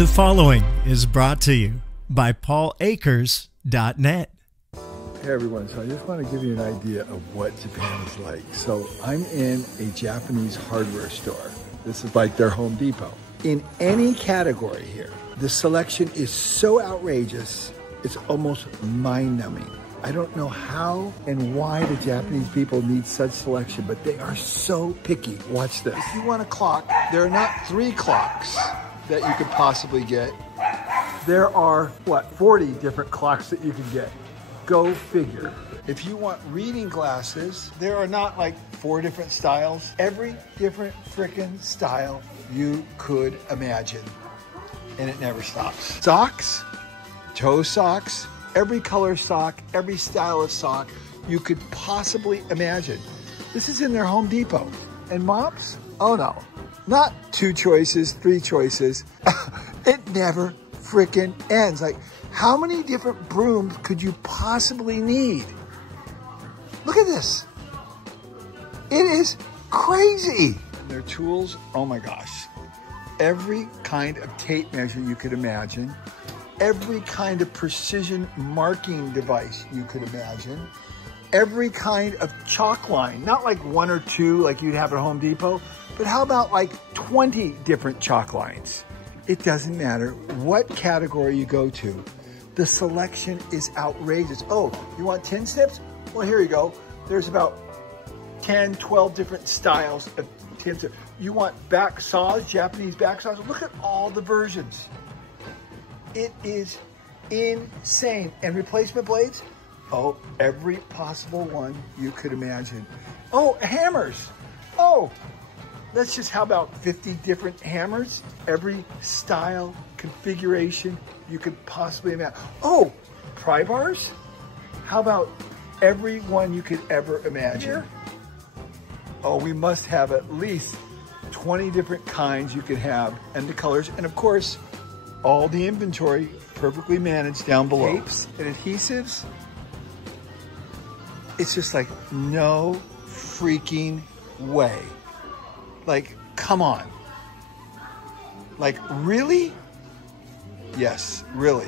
The following is brought to you by paulakers.net. Hey everyone, so I just want to give you an idea of what Japan is like. So I'm in a Japanese hardware store. This is like their Home Depot. In any category here, the selection is so outrageous, it's almost mind-numbing. I don't know how and why the Japanese people need such selection, but they are so picky. Watch this. If you want a clock, there are not 3 clocks that you could possibly get. There are, 40 different clocks that you can get. Go figure. If you want reading glasses, there are not like 4 different styles. Every different frickin' style you could imagine. And it never stops. Socks, toe socks, every color sock, every style of sock you could possibly imagine. This is in their Home Depot. And mops? Oh no. Not 2 choices, 3 choices. It never frickin' ends. Like, how many different brooms could you possibly need? Look at this. It is crazy. And their tools, oh my gosh. Every kind of tape measure you could imagine. Every kind of precision marking device you could imagine. Every kind of chalk line. Not like 1 or 2 like you'd have at Home Depot, but how about like 20 different chalk lines? It doesn't matter what category you go to. The selection is outrageous. Oh, you want tin snips? Well, here you go. There's about 10, 12 different styles of tin snips. You want back saws, Japanese back saws? Look at all the versions. It is insane. And replacement blades? Oh, every possible one you could imagine. Oh, hammers. Oh, that's just, how about 50 different hammers? Every style, configuration you could possibly imagine. Oh, pry bars? How about every one you could ever imagine? Oh, we must have at least 20 different kinds you could have, and the colors, and of course, all the inventory perfectly managed down below. Tapes and adhesives. It's just like, no freaking way. Like, come on. Like, really? Yes, really.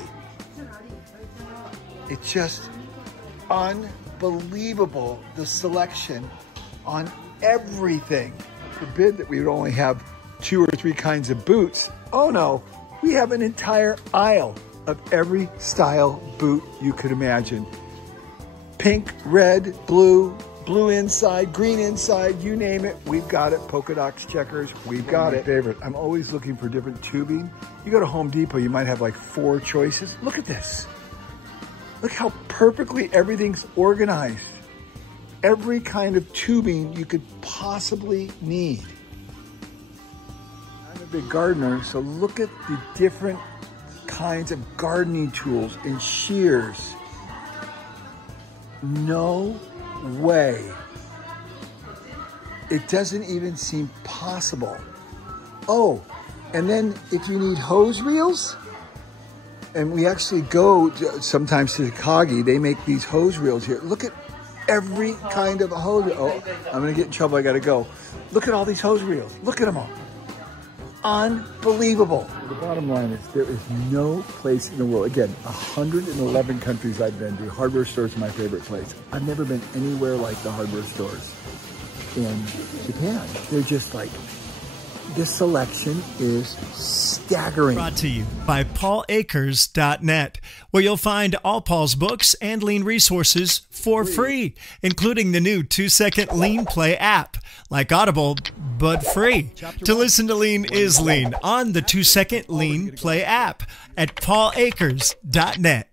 It's just unbelievable, the selection on everything. Forbid that we would only have 2 or 3 kinds of boots. Oh no, we have an entire aisle of every style boot you could imagine. Pink, red, blue, blue inside, green inside, you name it, we've got it. Polka dots, checkers, we've got it. Favorite, I'm always looking for different tubing. You go to Home Depot, you might have like 4 choices. Look at this. Look how perfectly everything's organized. Every kind of tubing you could possibly need. I'm a big gardener, so look at the different kinds of gardening tools and shears. No way. It doesn't even seem possible. Oh, and then if you need hose reels, and we actually go sometimes to the Kagi, they make these hose reels here. Look at every kind of hose. Oh, I'm gonna get in trouble, I gotta go. Look at all these hose reels. Look at them all. Unbelievable. The bottom line is there is no place in the world, again, 111 countries I've been to, hardware stores are my favorite place. I've never been anywhere like the hardware stores in Japan. They're just like, this selection is staggering. Brought to you by paulakers.net, where you'll find all Paul's books and lean resources for free, including the new 2-second lean play app, like Audible, but free. To listen to Lean is Lean on the 2-second lean play app at paulakers.net.